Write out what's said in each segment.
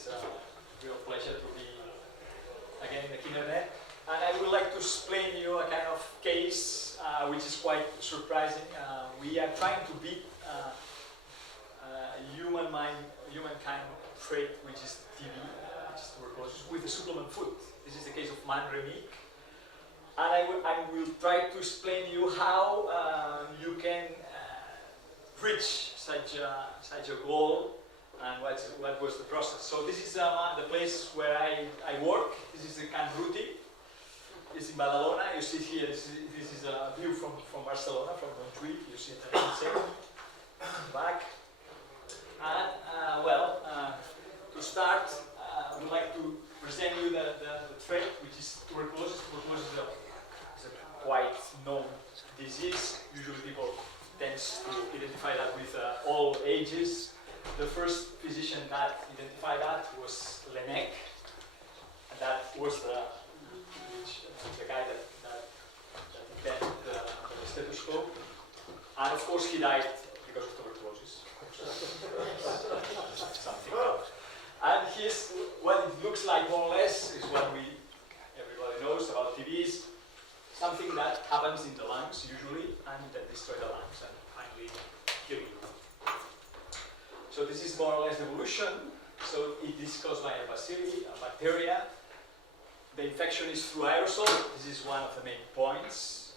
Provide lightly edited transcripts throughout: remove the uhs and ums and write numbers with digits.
It's a real pleasure to be again in the KINNERNET. And I would like to explain you a kind of case which is quite surprising. We are trying to beat humankind trait, which is TB, which is tuberculosis, with the supplement food. This is the case of Manremic. And I will try to explain you how you can reach such a goal and what was the process. So this is the place where I work. This is the Can Ruti. It's in Badalona. You see here, this is a view from Barcelona, from Montjuïc. You see the back. And to start, I would like to present you the trait, which is tuberculosis. Tuberculosis is a quite known disease. Usually people tend to identify that with all ages. The first physician that identified that was Lenec, and that was the guy that invented the stethoscope. And of course he died because of tuberculosis. Something else. And what it looks like more or less is what everybody knows about TB is something that happens in the lungs usually and that destroys the lungs and finally kill you. So this is more or less evolution. So it is caused by a bacilli, a bacteria. The infection is through aerosol. This is one of the main points.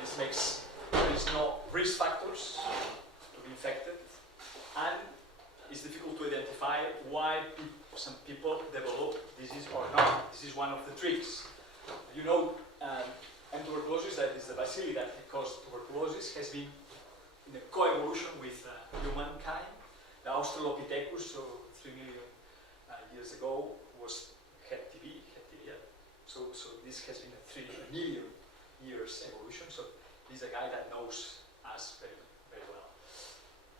This makes there is no risk factors to be infected, and it's difficult to identify why some people develop disease or not. This is one of the tricks. You know, and tuberculosis, that is the bacilli that cause tuberculosis, has been in a co-evolution with humankind. The Australopithecus, so 3 million years ago, had TB. So this has been a 3 million years evolution. So this is a guy that knows us very, very well.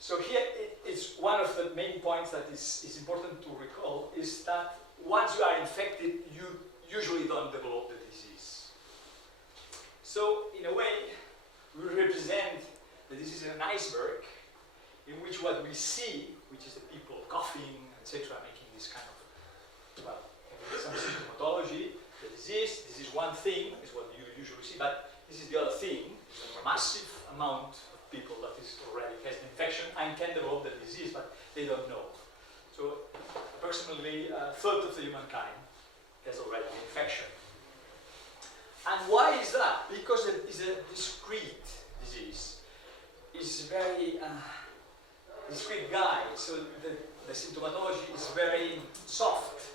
So here it's one of the main points that is important to recall is that once you are infected, you usually don't develop the disease. So in a way, we represent that this is an iceberg in which what we see, which is the people coughing, etc., making this kind of, some symptomatology, the disease, this is one thing, is what you usually see, but this is the other thing, it's a massive amount of people that is already has the infection and can develop the disease, but they don't know. So approximately a third of the humankind has already the infection. And why is that? Because it is a discrete disease. It's very discrete guy, so the symptomatology is very soft.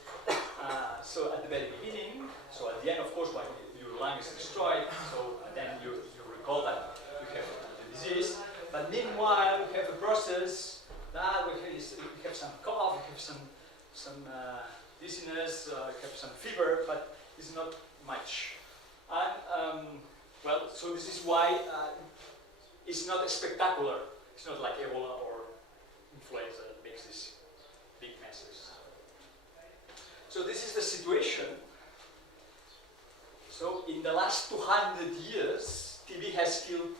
So at the very beginning, so at the end, of course, when your lung is destroyed, so then you recall that you have the disease. But meanwhile, we have a process that we have some cough, we have some dizziness, we have some fever, but it's not much. And so this is why it's not spectacular. It's not like Ebola or influenza that makes these big messes. So this is the situation. So in the last 200 years, TB has killed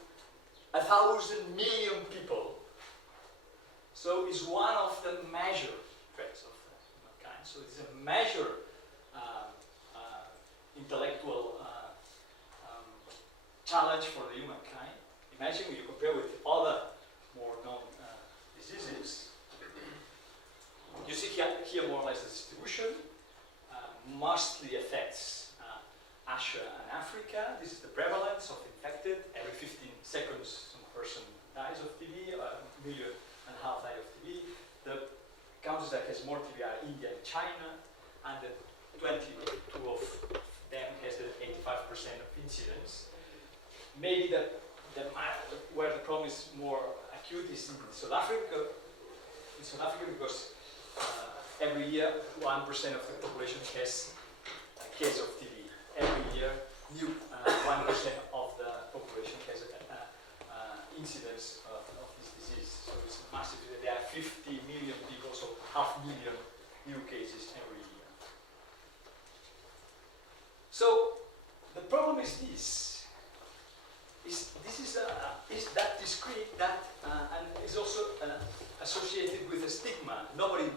1,000 million people. So it's one of the major threats of humankind. So it's a major intellectual challenge for the humankind. Imagine when you compare with other more known diseases. You see here more or less the distribution. Mostly affects Asia and Africa. This is the prevalence of infected. Every 15 seconds, some person dies of TB, 1.5 million die of TB. The countries that has more TB are India and China, and the 22 of them has the 85% of incidence. Maybe where the problem is more acute is in South Africa. In South Africa, because every year, 1% of the population has a case of TB. Every year, 1% of the population has an incidence of this disease. So it's massive. There are 50 million people, so 500,000 new cases every year. So the problem is this. Is that discrete, and is also associated with a stigma. Nobody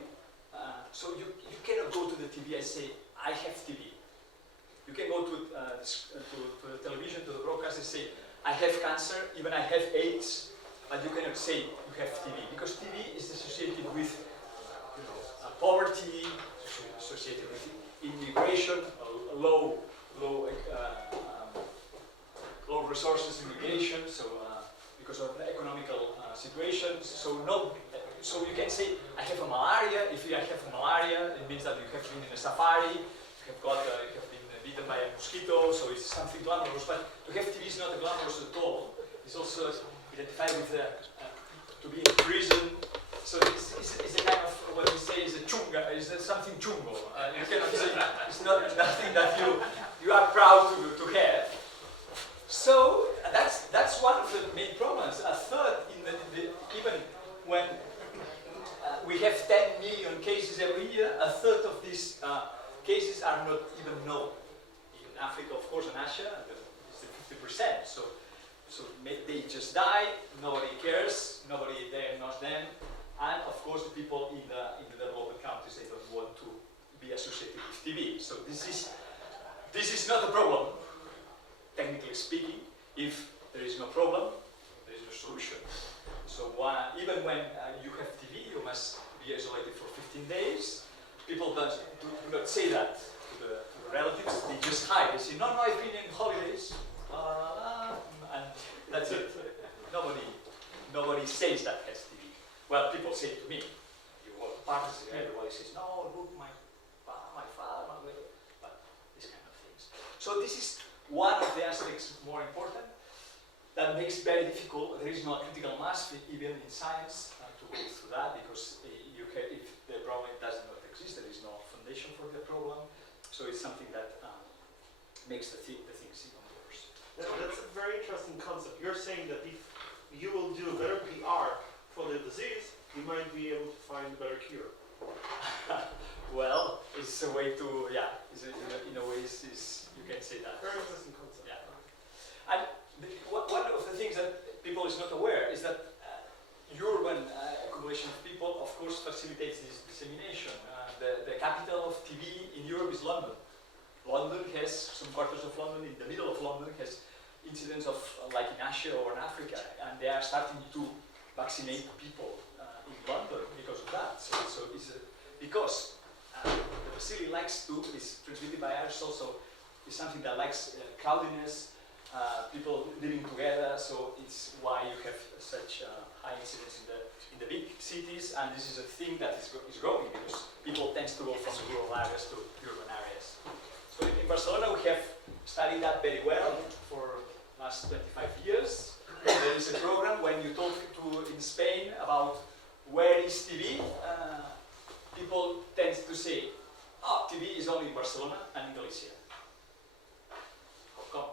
So you cannot go to the TV and say, I have TB. You can go to the television, to the broadcast and say, I have cancer, even I have AIDS, but you cannot say you have TB, because TB is associated with poverty, associated with immigration, low resources immigration, so because of the economical situations. So you can say, I have a malaria. If you have malaria, it means that you have been in a safari, you have been bitten by a mosquito, so it's something glamorous. But to have TB is not glamorous at all. It's also identified with to be in prison. So it's a kind of what we say is a chunga, is something chungo. You cannot say it's not nothing that you are proud to have. So that's one of the main problems. A third, even when we have 10 million cases every year, a third of these cases are not even known. In Africa, of course, and Asia, it's 50%. So they just die. Nobody cares. Nobody there knows them. And of course, the people in the developed countries, they don't want to be associated with TB. So this is not a problem, technically speaking. If there is no problem, there is no solution. So even when you have TB, you must be isolated for 15 days. People do not say that to the relatives. They just hide. They say, no, I've been in holidays, and that's it. Nobody says that has TB. Well, people say to me, you go to parties, everybody says, no, look, my father, my mother, but these kind of things. So this is one of the aspects more important that makes it very difficult. There is no critical mass, even in science, to go through that, because if the problem does not exist, there is no foundation for the problem. So it's something that makes the things even worse. That's a very interesting concept. You're saying that if you will do better PR for the disease, you might be able to find a better cure. Well, it's a way to, in a way, you can say that. Very interesting concept. Yeah. And one of the things that people is not aware is that urban accumulation of people, of course, facilitates this dissemination. The capital of TB in Europe is London. London has, some quarters of London, in the middle of London, has incidents of, like in Asia or in Africa, and they are starting to vaccinate people in London because of that. So it's because the facility likes to, is transmitted by aerosols, so it's something that likes cloudiness, people living together, so it's why you have such high incidence in the big cities, and this is a thing that is growing because people tend to go from rural areas to urban areas. So in Barcelona we have studied that very well for the last 25 years. There is a program when you talk in Spain about where is TB, people tend to say, oh, TB is only in Barcelona and in Galicia. How come?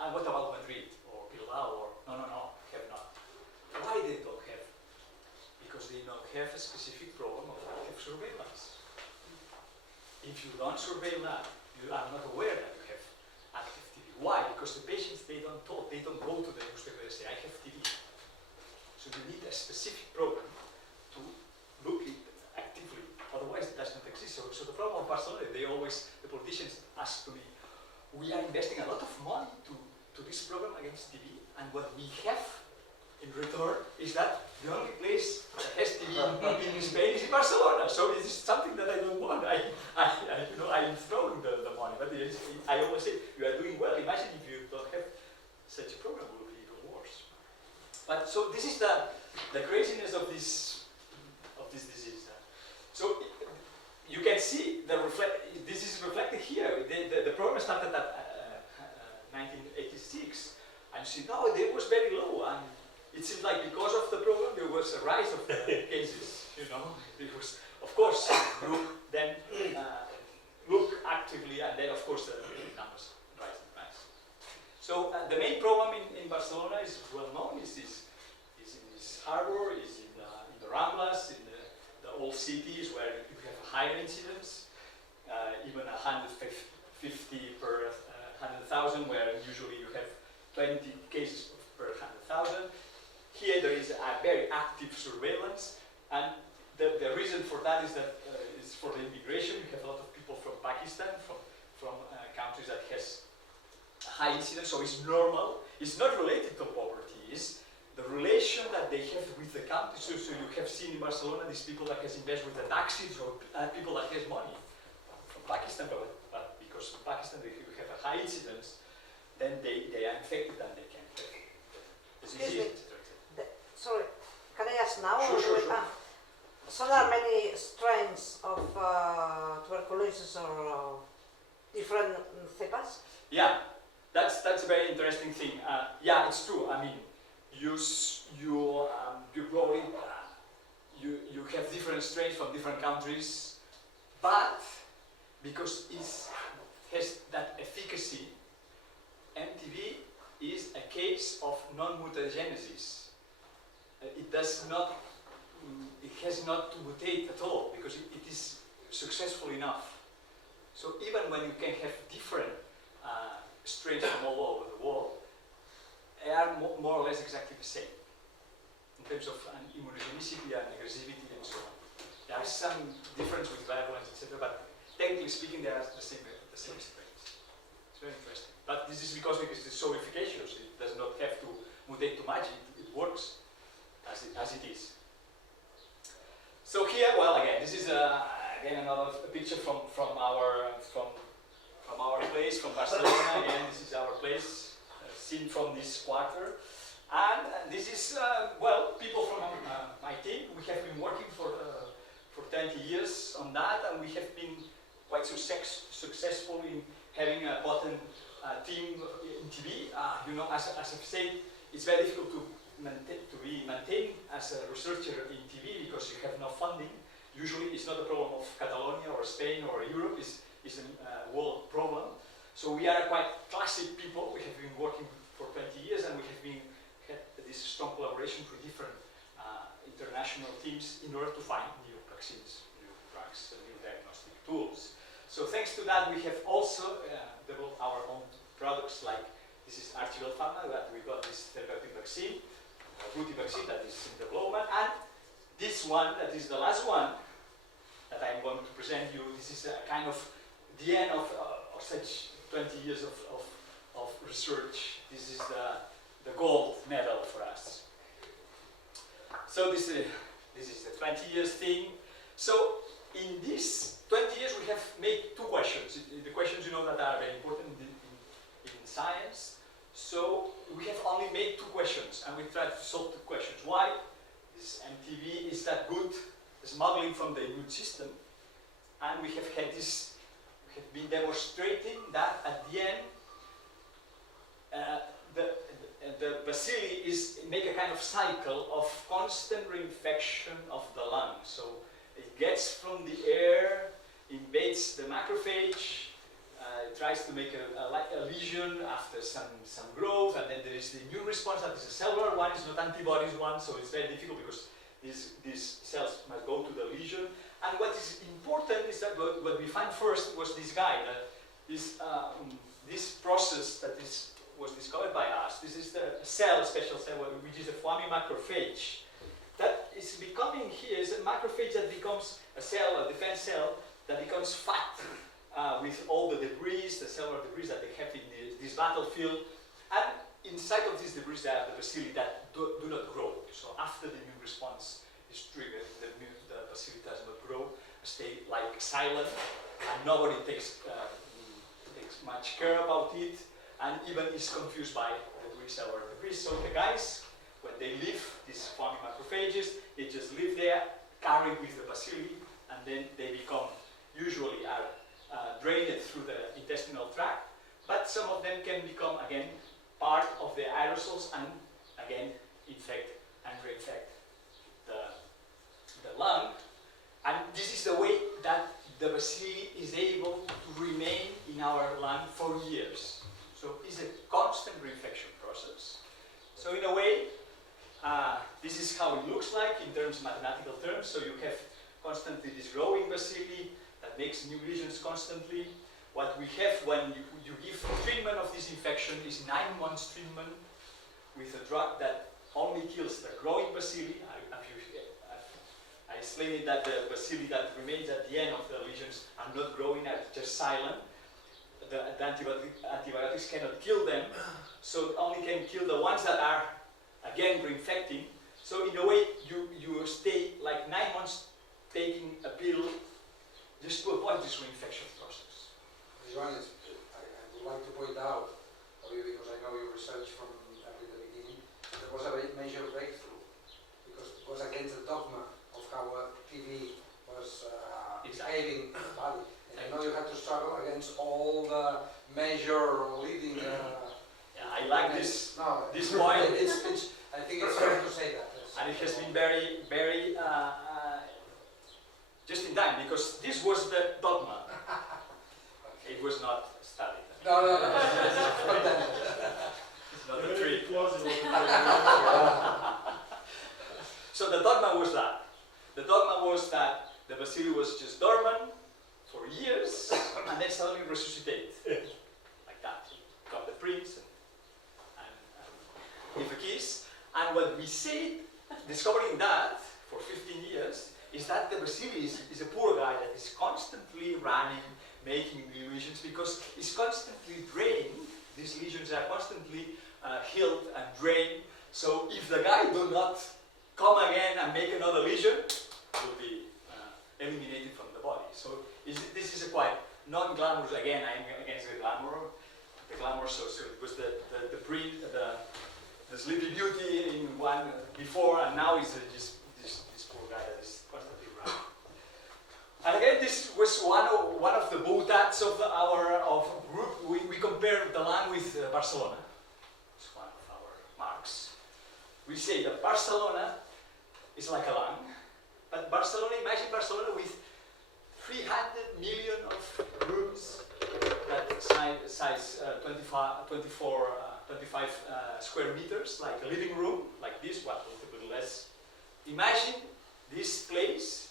And what about Madrid or Bilbao or no, have not. Why they don't have? Because they don't have a specific program of active surveillance. If you don't surveil that, you are not aware that you have active TB. Why? Because the patients, they don't go to the newspaper and say, I have TB. So you need a specific program to look it actively. Otherwise, it does not exist. So the problem of Barcelona, the politicians ask to me, we are investing a lot of money to this program against TB, and what we have in return is that the only place that has TB in Spain is in Barcelona. So it is something that I don't want. I am throwing the money, but I always say, you are doing well. Imagine if you don't have such a program, it will be even worse. But so this is the craziness of this disease. So you can see this is reflected here. The program started at 1986, and you see, no, it was very low, and it seems like because of the program there was a rise of the cases, because of course look actively, and then of course the numbers rise and rise. So the main problem in Barcelona is well known, is in this harbor, is in the Ramblas, in the old cities where you have a higher incidence, even 150 per 100,000, where usually you have 20 cases per 100,000. Here there is a very active surveillance, and the reason for that is that it's is for the immigration. You have a lot of people from Pakistan, from countries that has high incidence, so it's normal. It's not related to poverty. It's the relation that they have with the country. So you have seen in Barcelona these people that has invested with the taxis or people that has money from Pakistan, but because in Pakistan they have a high incidence, then they are infected and they can have the disease, etc. Sorry, can I ask now? Sure, sure, sure. So there are many strains of tuberculosis or different cepas? Yeah, that's a very interesting thing. Yeah, it's true. I mean, you probably you have different strains from different countries, but because it has that efficacy, MTB is a case of non-mutagenesis. It does not. It has not to mutate at all because it is successful enough. So even when you can have different strains from all over the world, they are more or less exactly the same in terms of immunogenicity and aggressivity and so on. There are some difference with virulence, etc., but technically speaking, they are the same strains. It's very interesting. But this is because it's so efficacious. It does not have to mutate too much. It works as it is. So here, well, again, this is again another picture from our place, from Barcelona. Again, this is our place, seen from this quarter, and this is well, people from my team. We have been working for 20 years on that, and we have been quite successful in having a potent team in TB. You know, as I've said, it's very difficult to be maintained as a researcher in TB because you have no funding. Usually it's not a problem of Catalonia or Spain or Europe, it's a world problem. So we are quite classic people. We have been working for 20 years and we have had this strong collaboration with different international teams in order to find new vaccines, new drugs, new diagnostic tools. So thanks to that we have also developed our own products, like this is Archibald Pharma, that we got this therapeutic vaccine, routine vaccine that is in development, and this one, that is the last one that I'm going to present you. This is a kind of the end of such 20 years of research. This is the gold medal for us. So this is the 20 years thing. So in this 20 years we have made two questions. The questions, you know, that are very important in science. So we have only made two questions, and we tried to solve two questions. Why this MTB is that good smuggling from the immune system? And we have been demonstrating that at the end, the bacilli make a kind of cycle of constant reinfection of the lung. So it gets from the air, invades the macrophage, tries to make a lesion after some growth, and then there is the immune response that is a cellular one, it's not antibodies one, so it's very difficult because these cells must go to the lesion. And what is important is that what we found first was this guy, this process that was discovered by us. This is the special cell, which is a foamy macrophage. That is becoming here is a macrophage that becomes a defense cell that becomes fat. With all the debris, the cellular debris that they have in this battlefield. And inside of this debris there are the bacilli that do not grow. So after the immune response is triggered, the bacilli does not grow, stay like silent, and nobody takes much care about it, and even is confused by the cellular debris. So the guys, when they leave these foamy macrophages, they just live there, carried with the bacilli, and then they become, usually are drained through the intestinal tract, but some of them can become again part of the aerosols and again infect and reinfect the lung. And this is the way that the bacilli is able to remain in our lung for years. So it's a constant reinfection process. So in a way, this is how it looks like in mathematical terms. So you have constantly this growing bacilli that makes new lesions constantly. What we have when you give treatment of this infection is 9 months treatment with a drug that only kills the growing bacilli. I explaining that the bacilli that remains at the end of the lesions are not growing, are just silent. The antibiotics cannot kill them, so only can kill the ones that are again reinfecting. So in a way, you stay like 9 months taking a pill just to avoid this reinfection process. Joan, I would like to point out, because I know your research from early the beginning, there was a major breakthrough, because it was against the dogma of how TB was behaving in the body. And I know you had to struggle against all the major leading... yeah, I like this point. I think it's fair to say that. And it has been very, very just in time, because this was the dogma. It was not studied. No. It's not the trick. Plausible. So the dogma was that. The dogma was that the bacilli was just dormant for years and then suddenly resuscitate. Like that. Got the prints and give a kiss. And what we said, discovering that for 15 years, is that the bacilli is a poor guy that is constantly running, making new lesions, because it's constantly drained. These lesions are constantly healed and drained. So if the guy do not come again and make another lesion, it will be eliminated from the body. So this is a quite non-glamorous, again, I'm against the glamour, so it was the print, the Sleeping Beauty in one before, and now it's just this poor guy that is constantly running. And again, this was one of the boutades of our group. We compared the lung with Barcelona. It's one of our marks. We say that Barcelona is like a lung, but Barcelona, imagine Barcelona with 300 million of rooms that size 25 square meters, like a living room, like this, well, a little bit less. Imagine this place,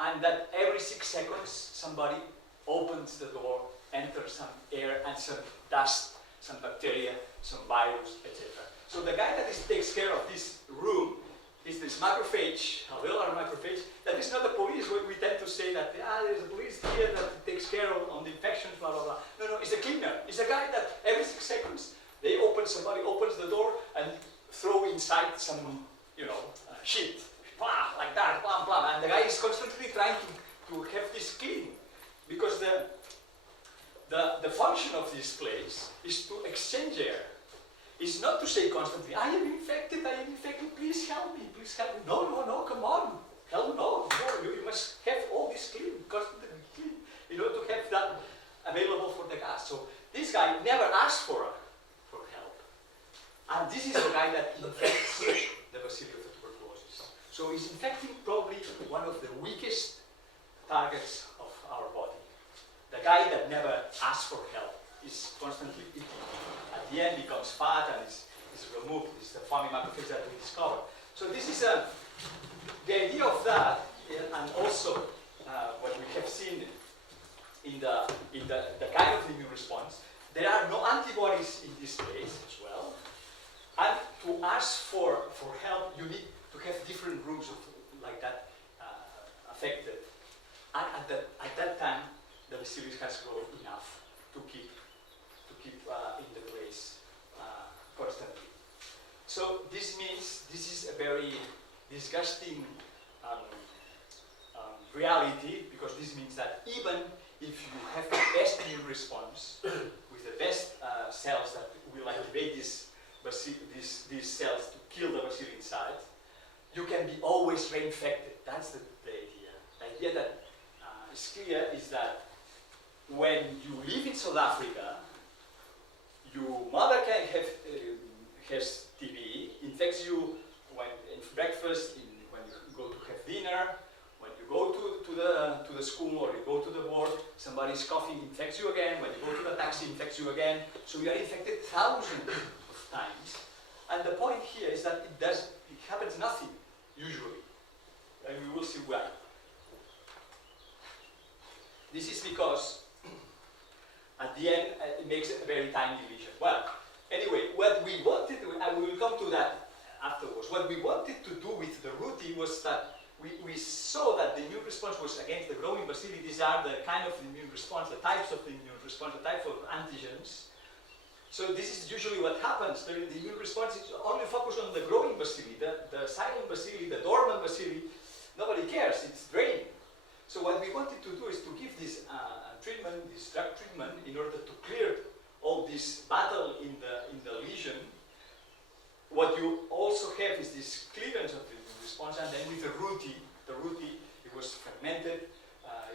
and that every 6 seconds somebody opens the door, enters some air and some dust, some bacteria, some virus, etc. So the guy that takes care of this room is this macrophage, alveolar macrophage, that is not the police. We tend to say that there's a police here that takes care of the infections, blah, blah, blah. No, it's a cleaner. It's a guy that every 6 seconds somebody opens the door and throw inside some, shit, blah, like that, blah, blah. And the guy is constantly trying to have this clean, because the function of this place is to exchange air. It's not to say constantly, I am infected, please help me, please help me. No, come on. Hell no, you must have all this clean, constantly clean, in order to have that available for the gas. So this guy never asked for help. And this is the guy that infects the bacilli of tuberculosis. So he's infecting probably one of the weakest targets of our body. The guy that never asks for help is constantly eating. At the end becomes fat and is removed. It's the family macrophage that we discovered. So this is the idea of that, and also what we have seen in the kind of immune response. There are no antibodies in this place as well. And to ask for help, you need to have different rooms like that affected. And at that time, the bacillus has grown enough to keep in the place constantly. So this means this is a very disgusting reality, because this means that even if you have the best immune response with the best cells that will activate these cells to kill the bacilli inside, you can be always reinfected. That's the idea. The idea that is clear is that when you live in South Africa, your mother has TB, infects you when in breakfast, when you go to have dinner, when you go to the school or you go to the work, somebody's coughing, infects you again. When you go to the taxi, infects you again. So you are infected thousands of times. And the point here is that it happens nothing usually, and we will see why. This is because at the end it makes a very tiny lesion. Well, anyway, what we wanted, and we will come to that afterwards. What we wanted to do with the routine was that we saw response was against the growing bacilli. These are the kind of immune response, the types of the immune response, the type of antigens. So this is usually what happens. The immune response is only focused on the growing bacilli, the silent bacilli, the dormant bacilli. Nobody cares, it's draining. So what we wanted to do is to give this treatment, this drug treatment, in order to clear all this battle in the lesion. What you also have is this clearance of the immune response, and then with the ruti, it was fragmented,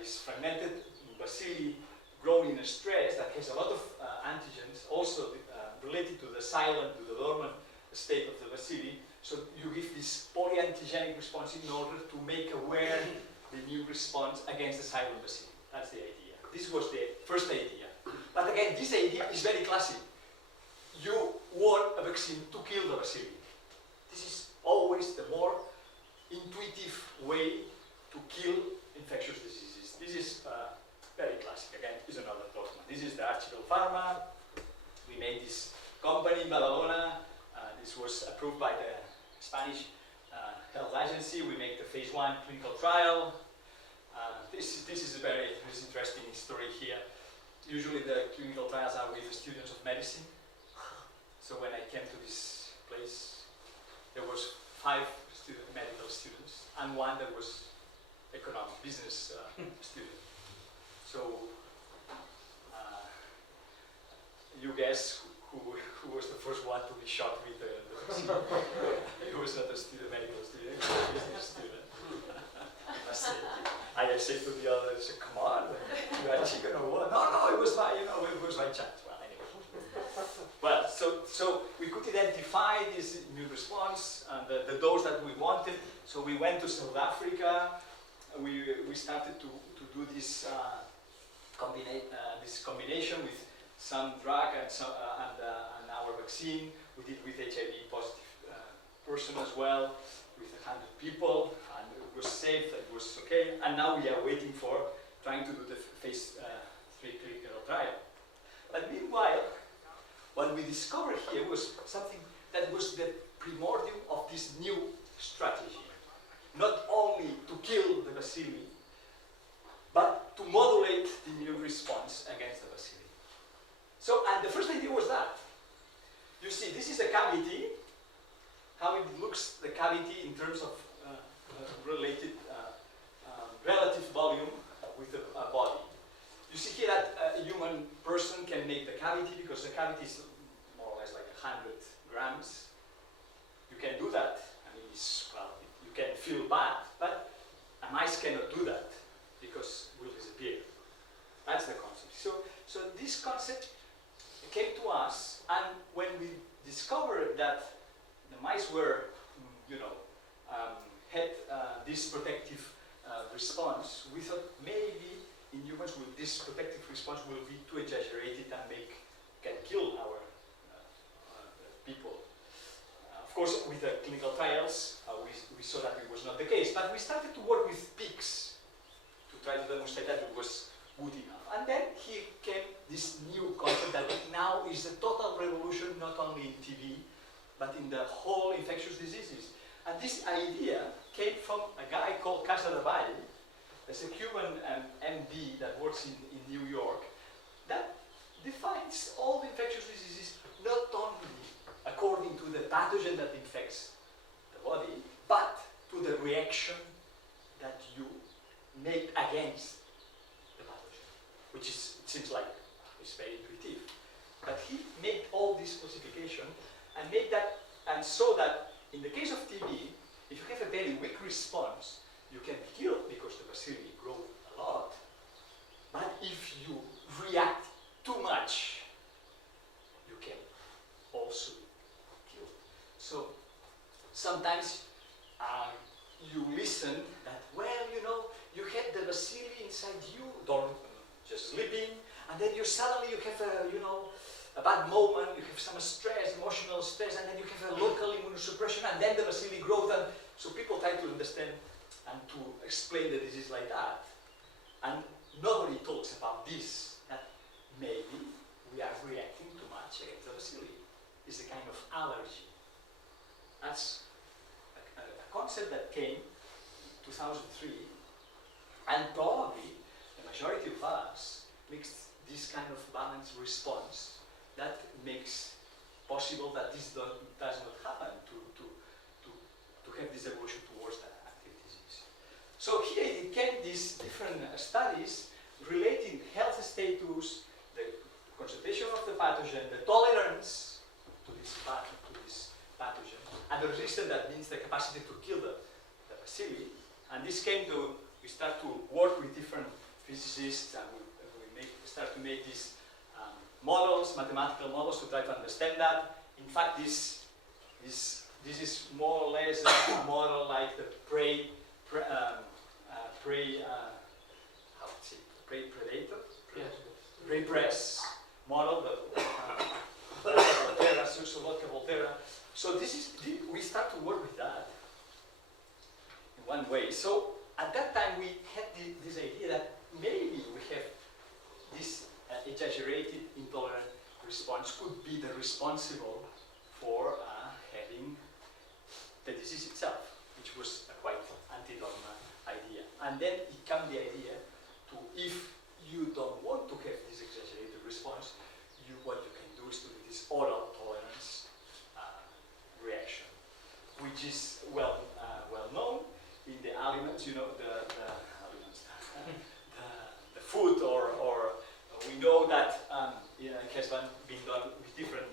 is fragmented bacilli growing in stress that has a lot of antigens, also related to the silent, to the dormant state of the bacilli. So you give this polyantigenic response in order to make aware the immune response against the silent bacilli. That's the idea. This was the first idea. But again, this idea is very classic. You want a vaccine to kill the bacilli. This is always the more intuitive way to kill infectious diseases. This is very classic. Again, is another dogma. This is the Archibald Pharma. We made this company, Barcelona. This was approved by the Spanish health agency. We make the phase 1 clinical trial. This is a very interesting story here. Usually the clinical trials are with the students of medicine. So when I came to this place, there was 5 medical students and 1 that was economic, business student. So you guess who was the first one to be shot with the vaccine? He was not a student, medical student, he was a business student. I said to the others, come on, you are chicken or what? No, it was my, it was my chance. Well, anyway. Well, so we could identify this immune response and the dose that we wanted. So we went to South Africa. We started to do this this combination with some drug and our vaccine. We did with HIV positive person as well, with 100 people, and it was safe, it was okay. And now we are waiting for trying to do the phase 3 clinical trial. But meanwhile, what we discovered here was something that was the primordium of this new strategy. Not only to kill the bacilli, but to modulate the immune response against the bacilli. So, and the first idea was that. You see, this is a cavity, how it looks, the cavity in terms of related relative volume with the body. You see here that a human person can make the cavity because the cavity is more or less like 100 grams. You can do that. I mean, you can feel bad, but a mice cannot do that because it will disappear. That's the concept. So this concept came to us, and when we discovered that the mice were, had this protective response, we thought maybe in humans this protective response will be too exaggerated and can kill our people. Of course, with the clinical trials, we saw that it was not the case, but we started to work with pigs to try to demonstrate that it was good enough. And then here came this new concept that now is a total revolution, not only in TB, but in the whole infectious diseases. And this idea came from a guy called Valle, as a Cuban MD that works in New York, that defines all the infectious diseases not only according to the pathogen that infects the body, but to the reaction that you make against the pathogen, which is, it seems like it's very intuitive. But he made all this classification and made that, and so that in the case of TB, if you have a very weak response, you can be killed because the bacilli grow a lot. But if you react too much, you can also be killed. So sometimes you listen that, well, you had the bacilli inside you, just sleeping, and then suddenly you have a bad moment, you have some stress, emotional stress, and then you have a local immunosuppression, and then the bacilli grow. And so people try to understand and to explain the disease like that. And nobody talks about this, that maybe we are reacting too much against the bacilli. It's a kind of allergy. That's a concept that came in 2003 And probably the majority of us makes this kind of balanced response that makes possible that this does not happen to have this evolution towards the active disease. So here it came these different studies relating health status, the concentration of the pathogen, the tolerance to this pathogen, and the resistance, that means the capacity to kill the bacilli. And this came to, we start to work with different physicists, and we start to make these models, mathematical models, to try to understand that. In fact, this is more or less a model like the press model, Volterra. So we start to work with that in one way. So at that time we had this idea that maybe we have this exaggerated intolerant response could be the responsible for having the disease itself, which was a quite anti-dogma idea. And then it came the idea to, if you don't want to have this exaggerated response, what you can do is to do this oral tolerance reaction, which is well known in the aliments, you know, the aliments, the food, or we know that it has been done with different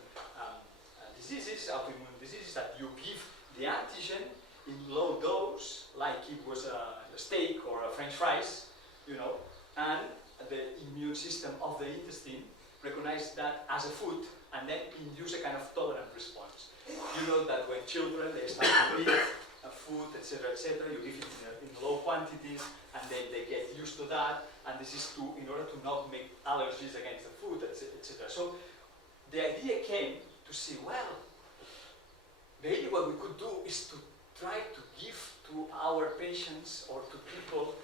diseases, autoimmune diseases, that you give the antigen in low dose, like it was a steak or a French fries, you know, and the immune system of the intestine recognize that as a food and then induce a kind of tolerant response. You know that when children, they start to eat food, etc., you give it in low quantities, and then they get used to that, and this is in order to not make allergies against the food, etc. So the idea came to see, well, maybe what we could do is to try to give to our patients or to people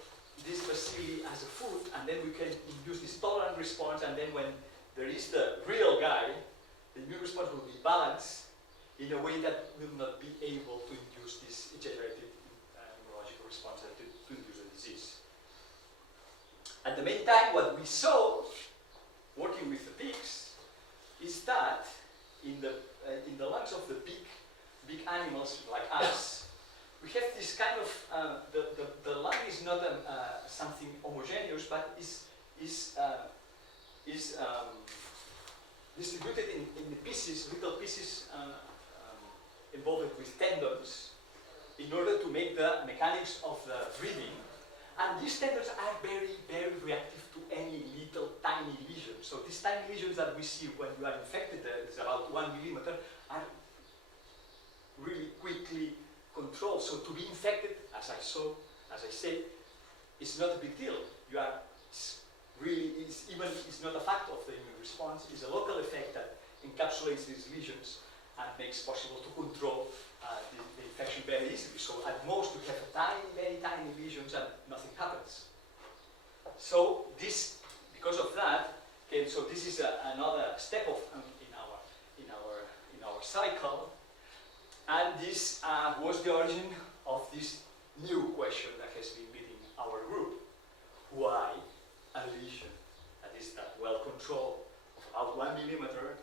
this bacilli as a food, and then we can induce this tolerant response, and then when there is the real guy, the immune response will be balanced in a way that will not be able to induce this exaggerated immunological response to induce the disease. At the meantime, what we saw, working with the pigs, is that in the lungs of the big animals like us, we have this kind of, the lung is not something homogeneous, but is distributed in the pieces, little pieces involved with tendons, in order to make the mechanics of the breathing. And these tendons are very, very reactive to any little tiny lesion. So these tiny lesions that we see when you are infected, it's about 1 millimeter, are really quickly controlled. So to be infected, as I said, it's not a big deal. You are it's not a fact of the immune response. It's a local effect that encapsulates these lesions and makes possible to control the infection very easily. So at most you have very tiny lesions and nothing happens. So because of that, so this is another step of in our cycle, and this was the origin of this new question that has been meeting our group: why a lesion that is well controlled of about 1 millimeter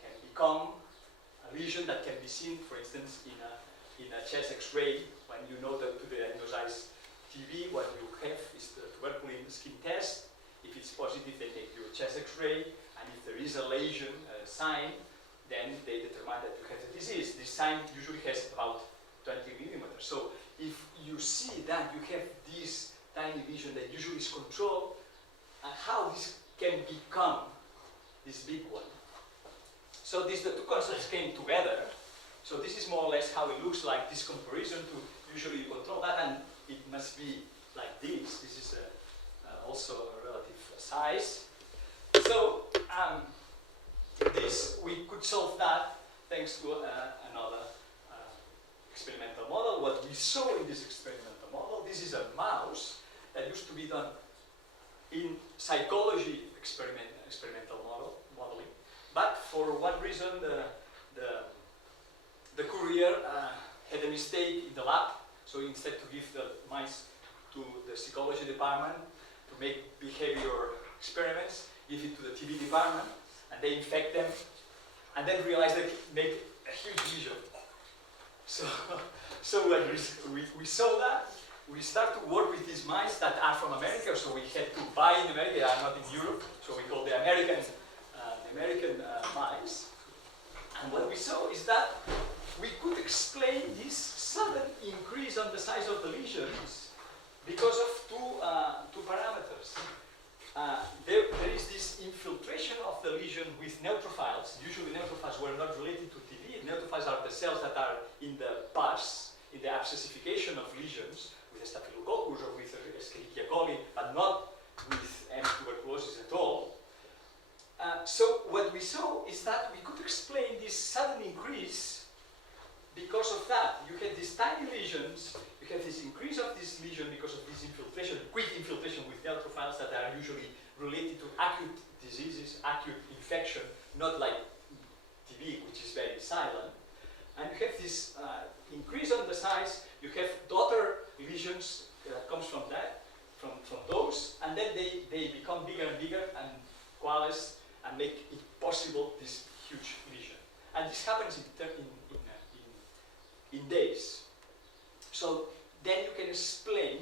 can become a lesion that can be seen, for instance, in a chest X-ray, when you know that to diagnose TB, what you have is the tuberculin skin test. If it's positive, they take your chest X-ray, and if there is a lesion, a sign, then they determine that you have the disease. This sign usually has about 20 millimeters. So if you see that you have this tiny lesion that usually is controlled, how this can become this big one. So the two concepts came together. So this is more or less how it looks like, this comparison to usually you control that, and it must be like this. This is also a relative size. So we could solve that thanks to another experimental model. What we saw in this experimental model, this is a mouse that used to be done in psychology experimental modeling, but for one reason the courier had a mistake in the lab. So instead to give the mice to the psychology department to make behavior experiments, give it to the TB department, and they infect them, and then realize they make a huge lesion. So when we saw that, we start to work with these mice that are from America, so we had to buy in America, they are not in Europe, so we call the American mice. And what we saw is that we could explain this sudden increase on the size of the lesions because of two parameters. There is this infiltration of the lesion with neutrophils. Usually neutrophils were not related to TB. Neutrophils are the cells that are in the pus, in the abscessification of lesions with Staphylococcus or with Escherichia coli, but not with M. tuberculosis at all. So what we saw is that we could explain this sudden increase because of that. You had these tiny lesions, you have this increase of this lesion because of this infiltration, quick infiltration with neutrophils that are usually related to acute diseases, acute infection, not like TB, which is very silent. And you have this increase on the size, you have daughter lesions that comes from that, from those, and then they become bigger and bigger and coalesce and make it possible, this huge lesion. And this happens in days. So then you can explain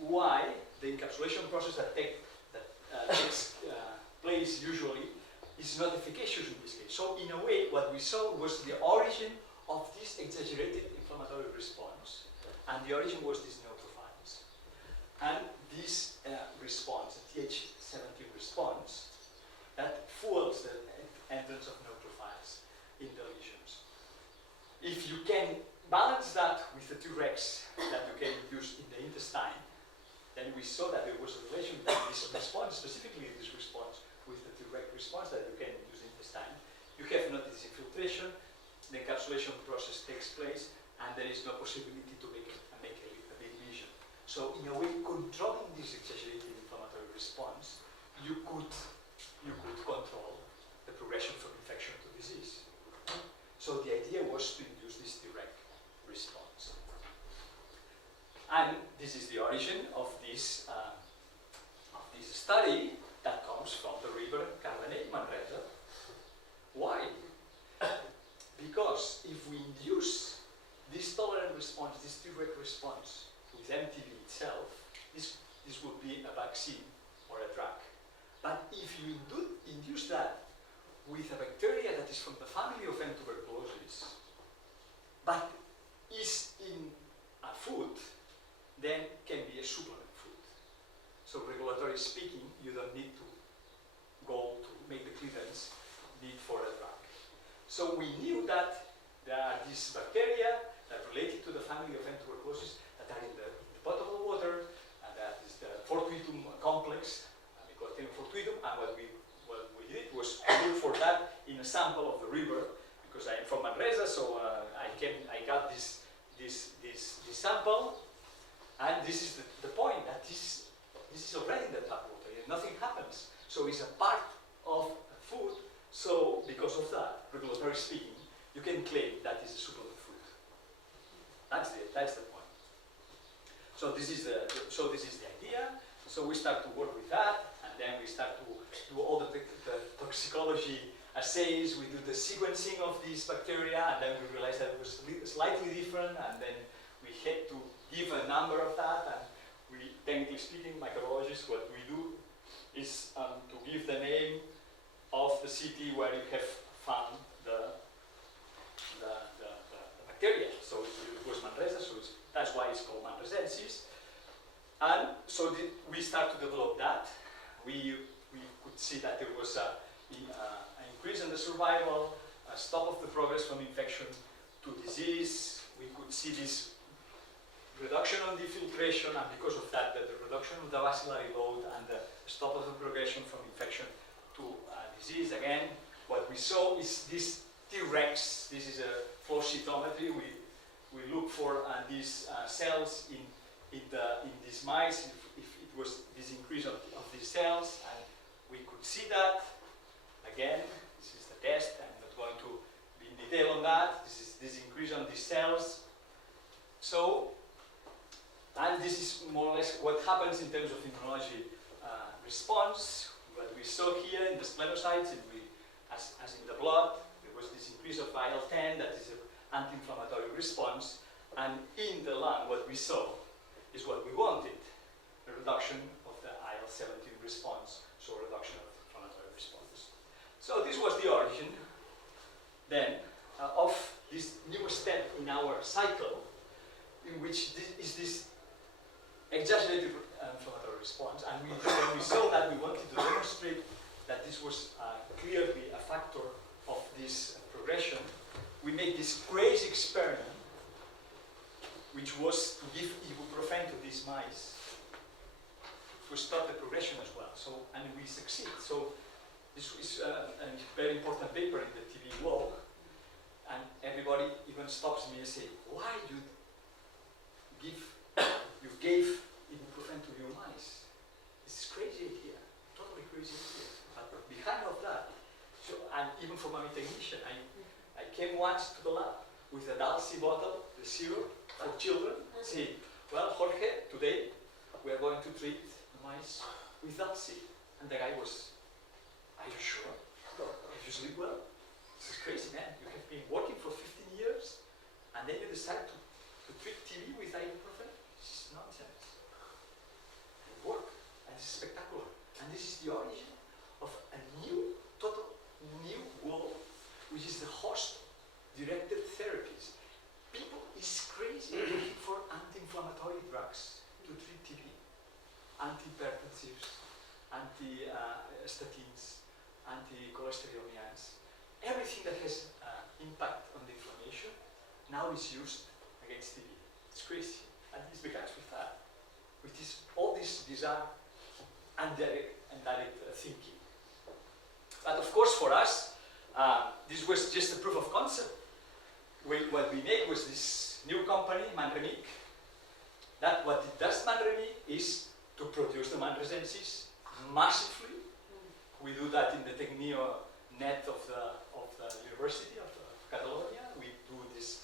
why the encapsulation process that takes place usually is not efficacious in this case. So in a way, what we saw was the origin of this exaggerated inflammatory response, and the origin was these neutrophils. And this response, the Th17 response, that fuels the entrance of neutrophils in the lesions. If you can balance that with the Tregs that you can use in the intestine, then we saw that there was a relation between this response, specifically this response, with the Treg response that you can use in the intestine. You have not this infiltration, the encapsulation process takes place, and there is no possibility to make a big lesion. So in a way, controlling this exaggerated inflammatory response, you could control the progression from infection to disease. So the idea was to induce this direct response. And this is the origin of this study that comes from the river Cardona. Why? Because if we induce this tolerant response, this direct response with MTB itself, this would be a vaccine or a drug. But if you induce that with a bacteria that is from the family of M. tuberculosis, but is in a food, then can be a supplement food. So regulatory speaking, you don't need to go to make the clearance need for a drug. So we knew that there are these bacteria that related to the family of M. tuberculosis that are in the potable water, and that is the fortuitum complex, Mycobacterium fortuitum, and what we did was look for that in a sample of the river, because I am from Manresa, so I got this sample, and this is the point that this is already in the tap water, and nothing happens. So it's a part of food, so because of that, regulatory speaking, you can claim that is a supplement food. That's the point. So this is the idea. So we start to work with that, and then we start to do all the toxicology assays. We do the sequencing of these bacteria, and then we realized that it was slightly different, and then we had to give a number of that, and we, technically speaking, microbiologists, what we do is to give the name of the city where you have found the bacteria. So it was Manresa, so that's why it's called Manresensis. And so we start to develop that. We could see that there was an increase in the survival, a stop of the progress from infection to disease. We could see this reduction on the filtration, and because of that, the reduction of the bacillary load and the stop of the progression from infection to disease. Again, what we saw is this Tregs. This is a flow cytometry. We look for these cells in these mice, if it was this increase of these cells, and we could see that. Again, this is the test. I'm not going to be in detail on that. This is this increase on these cells. So And this is more or less what happens in terms of immunology response. What we saw here in the splenocytes, as in the blood, there was this increase of IL-10, that is an anti-inflammatory response. And in the lung, what we saw is what we wanted, a reduction of the IL-17 response, so a reduction of inflammatory response. So this was the origin, then, of this new step in our cycle, in which this exaggerated inflammatory response. And when we saw that, we wanted to demonstrate that this was clearly a factor of this progression. We made this crazy experiment, which was to give ibuprofen to these mice to stop the progression as well. So, and we succeed. So this is a very important paper in the TV world, and everybody even stops me and say, "Why you gave ibuprofen to your mice? This is crazy idea, totally crazy idea." But behind of that, so, and even for my technician, I came once to the lab with a Dalsy bottle, the syrup for children, and say, "Well, Jorge, today we are going to treat the mice with Dalsy." And the guy was, "Are you sure? Have you sleep well? This is crazy, man. You have been working for 15 years, and then you decide to treat TB with ibuprofen? This is nonsense." And it worked, and it's spectacular. And this is the origin of a new, total new world, which is the host-directed therapies. People is crazy looking for anti-inflammatory drugs to treat TB. Antihypertensives, anti-statins, anti-cholesterolians. Everything that has impact on the inflammation now is used against TB. It's crazy. And this begins with that, with all this bizarre and indirect thinking. But of course, for us, this was just a proof of concept. What we made was this new company, Manremic, that what it does, Manremic, is to produce the manresensis massively. We do that in the KINNERNET of the University of Catalonia. We do this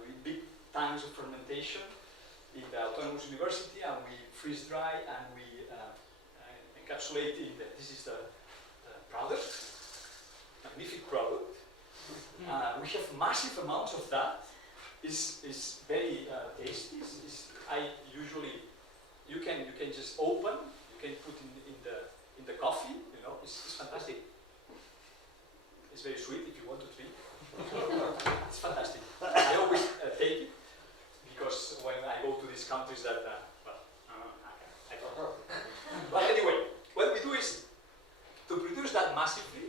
with big times of fermentation in the Autonomous University, and we freeze dry and we encapsulate in the, this is the product, magnificent product. We have massive amounts of that. It's very tasty. You can just open. You can put in the coffee. You know, it's fantastic. It's very sweet if you want to drink. It's fantastic. I always take it because when I go to these countries that I don't. But anyway, what we do is to produce that massively.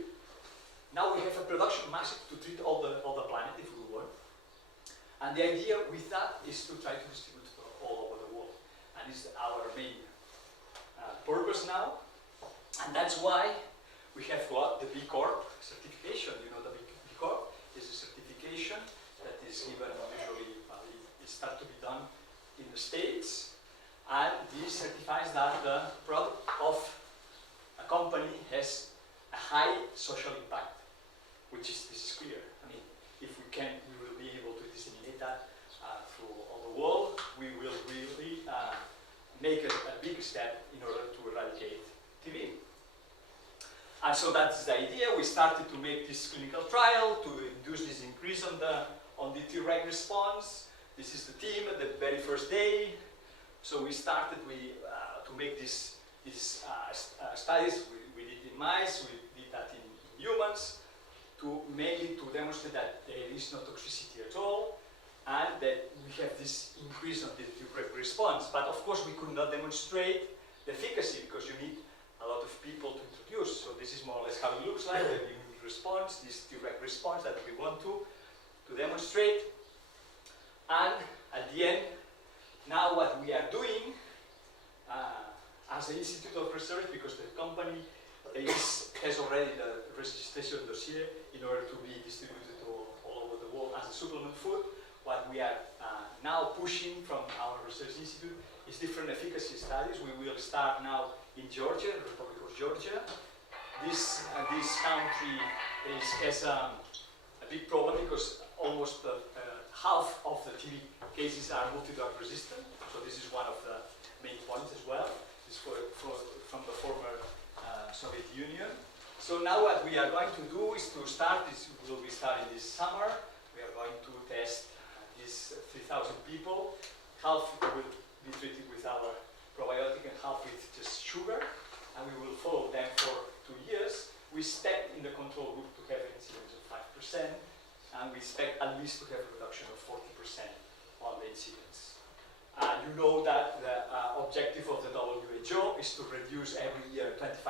Now we have a production massive to treat all the planet if we want. And the idea with that is to try to distribute it all over the world. And it's our main purpose now. And that's why we have got the B Corp certification. You know, the B Corp is a certification that is given usually, it starts to be done in the States. And this certifies that the product of a company has a high social impact. This is clear. I mean, if we will be able to disseminate that through all the world, we will really make a big step in order to eradicate TB. And so that's the idea. We started to make this clinical trial to induce this increase on the Treg response. This is the team at the very first day. So we started to make these studies. We did in mice, we did that in humans, mainly to demonstrate that there is no toxicity at all, and that we have this increase on the Treg response. But of course, we could not demonstrate the efficacy because you need a lot of people to introduce. So this is more or less how it looks like, the immune response, this Treg response that we want to demonstrate. And at the end, now what we are doing as an Institute of Research, because the company has already the registration dossier in order to be distributed all over the world as a supplement food. What we are now pushing from our research institute is different efficacy studies. We will start now in Georgia, the Republic of Georgia. This country has a big problem because almost half of the TB cases are multi-drug resistant. So this is one of the main points as well. It's from the former Soviet Union. So now what we are going to do is to start, this will be starting this summer. We are going to test these 3,000 people. Half will be treated with our probiotic and half with just sugar. And we will follow them for 2 years. We expect in the control group to have an incidence of 5%. And we expect at least to have a reduction of 40% on the incidence. You know that the objective of the WHO is to reduce every year 25%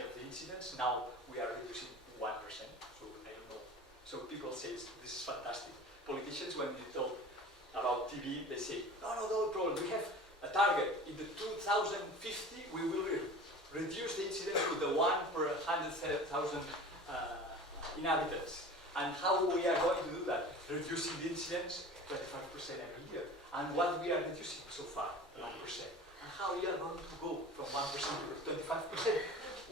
of the incidence. Now we are reducing 1%, so I don't know. So people say this is fantastic. Politicians, when you talk about TB, they say, no problem. We have a target. In the 2050, we will reduce the incidence to the 1 per 100,000 inhabitants. And how we are going to do that? Reducing the incidence 25% every year. And what we are reducing so far? 1%. And how we are going to go from 1% to 25%?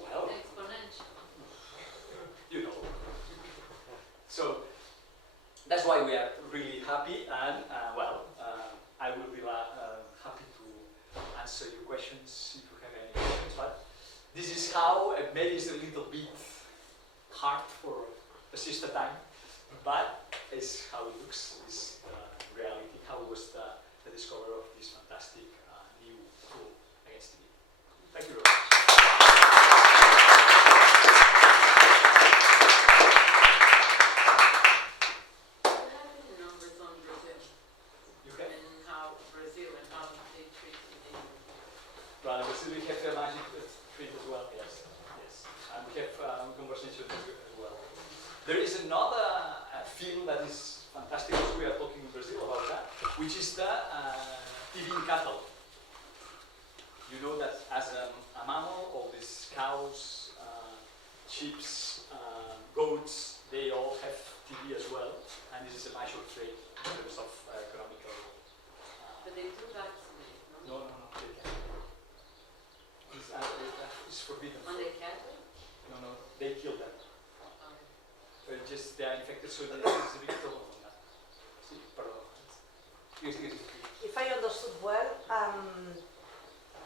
Well, exponential. You know. So that's why we are really happy, and I will be happy to answer your questions if you have any questions. But this is how, maybe it's a little bit hard for a sister time, but it's how it looks. It's reality. How was the discovery of this fantastic new tool against TB? Thank you very much. Well, we have a magic treat as well, yes. And we have conversations as well. There is another field that is fantastic, also we are talking in Brazil about that, which is the TB in cattle. You know that as a mammal, all these cows, sheep, goats, they all have TB as well, and this is a major trade in terms of economical. But they do vaccinate, no? No, they can't. It's forbidden. On the cattle? No, they kill them. Okay. Just they are infected, so there is a big problem on that. See, pardon. Yes. If I understood well,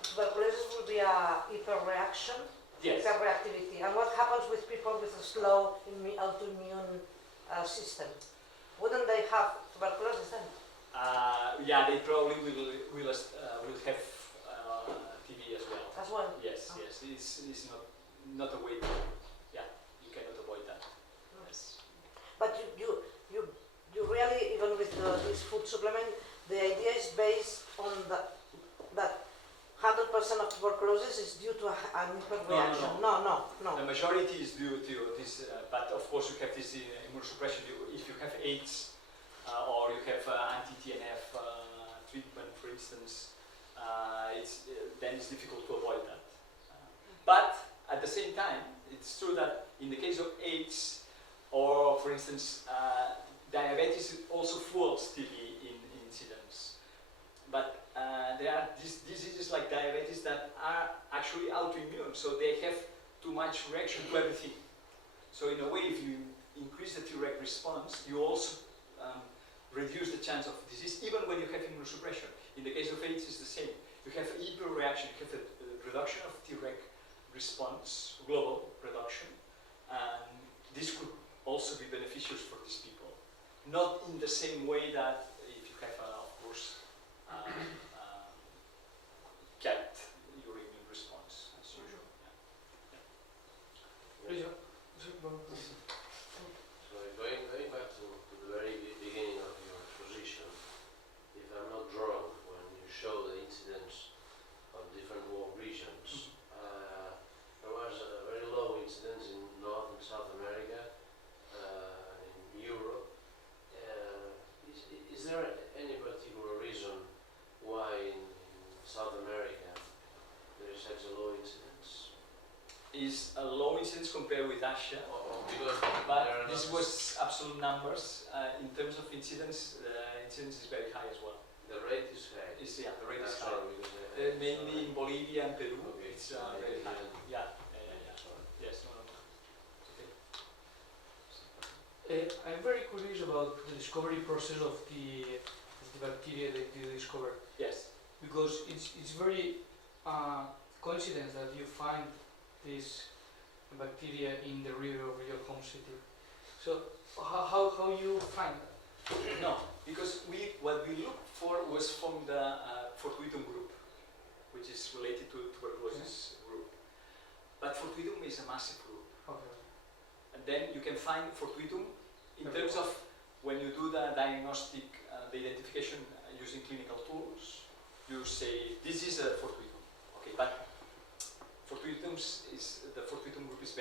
tuberculosis will be a hyperreaction, Yes. hyperreactivity. And what happens with people with a slow autoimmune system? Wouldn't they have tuberculosis then? Yeah, they probably will have TB as well. As well? Yes, Oh. yes. It's not a way. Yeah, you cannot avoid that. Yes. But you really, even with this food supplement, the idea is based on that 100% of tuberculosis is due to an hyperreaction. No. The majority is due to this, but of course you have this immunosuppression. If you have AIDS or you have anti-TNF treatment, for instance, then it's difficult to avoid that. But at the same time, it's true that in the case of AIDS, or for instance, diabetes also fuels TB in incidence. But there are these diseases like diabetes that are actually autoimmune, so they have too much reaction to everything. So in a way, if you increase the Treg response, you also reduce the chance of disease, even when you have immunosuppression. In the case of AIDS, it's the same. You have hyperreaction, you have a reduction of Treg response, global reduction, and this could also be beneficial for these people. Not in the same way that if you have, of course, kept your immune response as usual. Yeah. So going back to the very beginning of your position, if I'm not wrong, when you show the incidence of different war regions, there was a very low incidence in North and South America, in Europe. Is there any particular reason why in South America there is such a low incidence? Is a low incidence compared with Asia, Because but this was absolute numbers. In terms of incidence, the incidence is very high as well. the rate is high. The rate is That's high. all, because Mainly in Bolivia and Peru, Okay, it's so very high. maybe- Yeah. Yes, no. Okay. I'm very curious about the discovery process of the bacteria that you discovered. Yes. because it's very coincidence that you find this bacteria in the river of your home city. So how you find that? No, because what we looked for was from the Fortuitum group, which is related to tuberculosis group. But Fortuitum is a massive group. Okay. And then you can find Fortuitum in terms of when you do the diagnostic, the identification using clinical tools, you say this is a Fortuitum. Okay, but the Fortuitum group is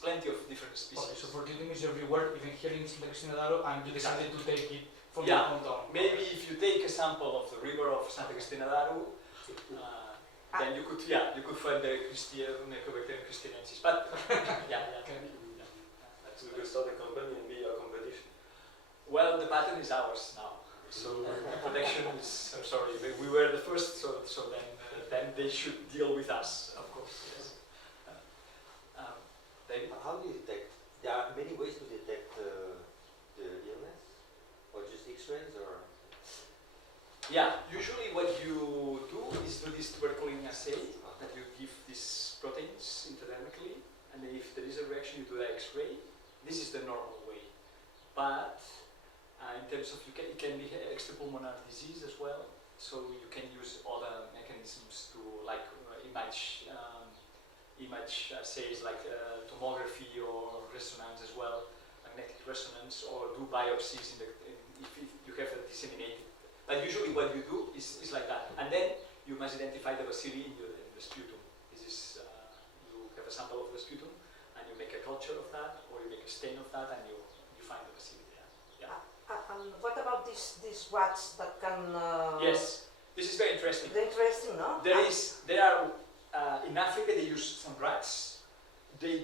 plenty of different species. Okay, so Fortuitum is everywhere, even here in Santa Cristina d'Aro, and you decided to take it from Yeah, your hometown. maybe if you take a sample of the river of Santa Cristina d'Aro, then you could find the Mycobacterium christianensis. But yeah. So you could start a company and be a competition. Well, the patent is ours now. So protection is. I'm sorry, we were the first. So then they should deal with us, of course. Yes. David? How do you detect? There are many ways to detect the illness, or just X-rays, or. Yeah, usually what you do is do this tuberculin assay, that you give these proteins intradermically, and then if there is a reaction, you do the X-ray. This is the normal way. But in terms of, it can be extrapulmonar disease as well, so you can use other mechanisms to, like image assays like tomography or resonance as well, magnetic resonance, or do biopsies if you have a disseminated. But usually what you do is like that. And then you must identify the bacilli in the sputum. This is, you have a sample of the sputum, and you make a culture of that, or you make a stain of that, and you find the bacilli there. Yeah. And what about these rats that can? Yes, this is very interesting. They're interesting, no? There are in Africa they use some rats. You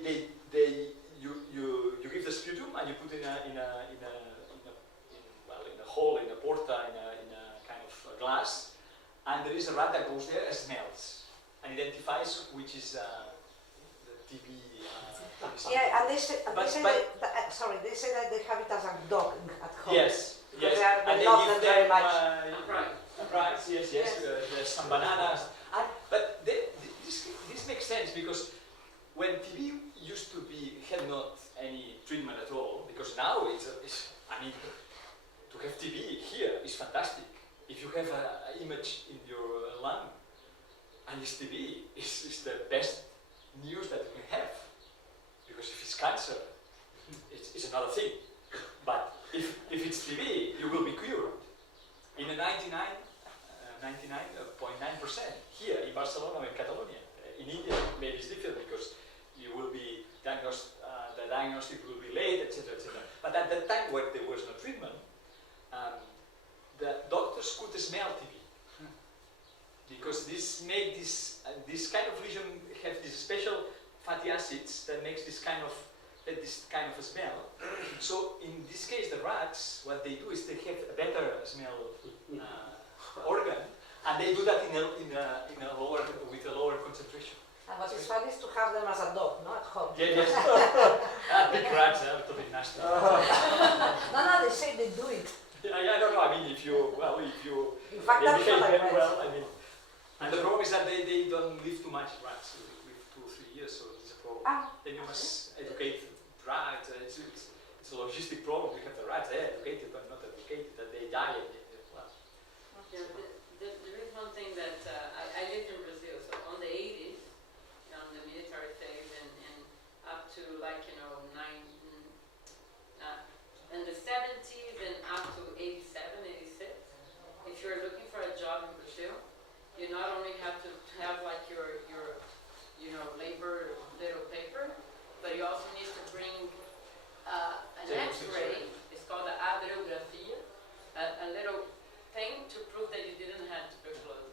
give the sputum and you put in a hole in a porta in a kind of glass, and there is a rat that goes there and smells and identifies which is the TB. Yeah, and they say they say that they have it as a dog at home. Yes, Because yes, they and they love give them very them much. rice, yes. There's some bananas, but this makes sense because when TB used to had not any treatment at all, because now to have TB here is fantastic. If you have an image in your lung and it's TB, it's the best news that you can have. Because if it's cancer, it's another thing. But if it's TB, you will be cured. In a 99.9% here in Barcelona-Catalonia. In India, maybe it's different because you will be diagnosed, the diagnostic will be late, etc., etc. But at that time, when there was no treatment, the doctors could smell TB because this kind of lesion have these special fatty acids that makes this kind of a smell. So in this case, the rats, what they do is they have a better smell organ, and they do that with a lower concentration. And what is fun is to have them as a dog, no, at home. Yeah, yes. Big rats are a little bit nasty. No, they say they do it. Yeah, I don't know. I mean, if you In fact, they that's behave what I very read. well. I mean, and the problem is that they don't live too much. Rats live 2 or 3 years, so it's a problem. Then you must educate rats. It's a logistic problem. We have the rats; they're educated but not educated, that they die. Well. Yeah, there is one thing that I lived in Brazil, so on the 80s, on the military phase, and up to in the 70s and up to 87, 86. If you're looking for a job in Brazil, you not only have to have like your labor little paper, but you also need to bring an X-ray. It's called the abrografia, a little thing to prove that you didn't have tuberculosis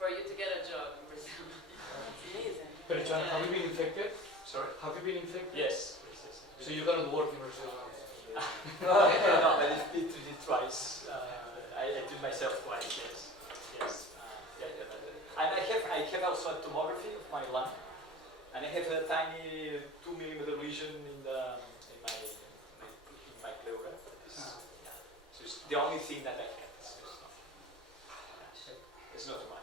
for you to get a job in Brazil. It's amazing. But Joan, have you been infected? Sorry. Have you been infected? Yes. So you cannot work in Brazil now? No, but I did it twice. I did myself twice. Yes. And I have also a tomography of my lung, and I have a tiny 2 millimeter lesion in my pleura. So it's the only thing that I have. it's not too much.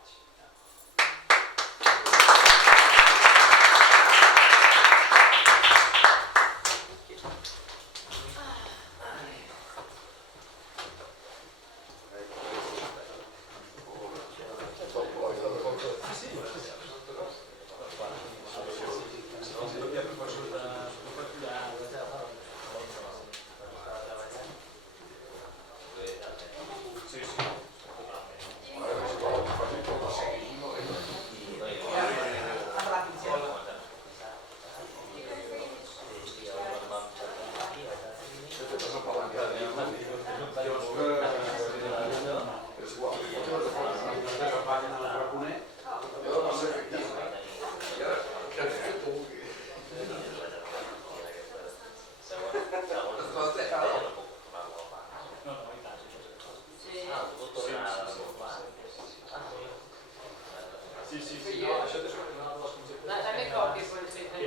Dame copie poi se te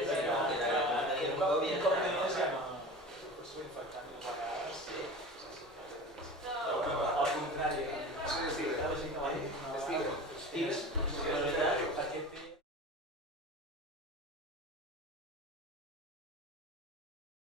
Al contrario. Sí, sí. Estilo.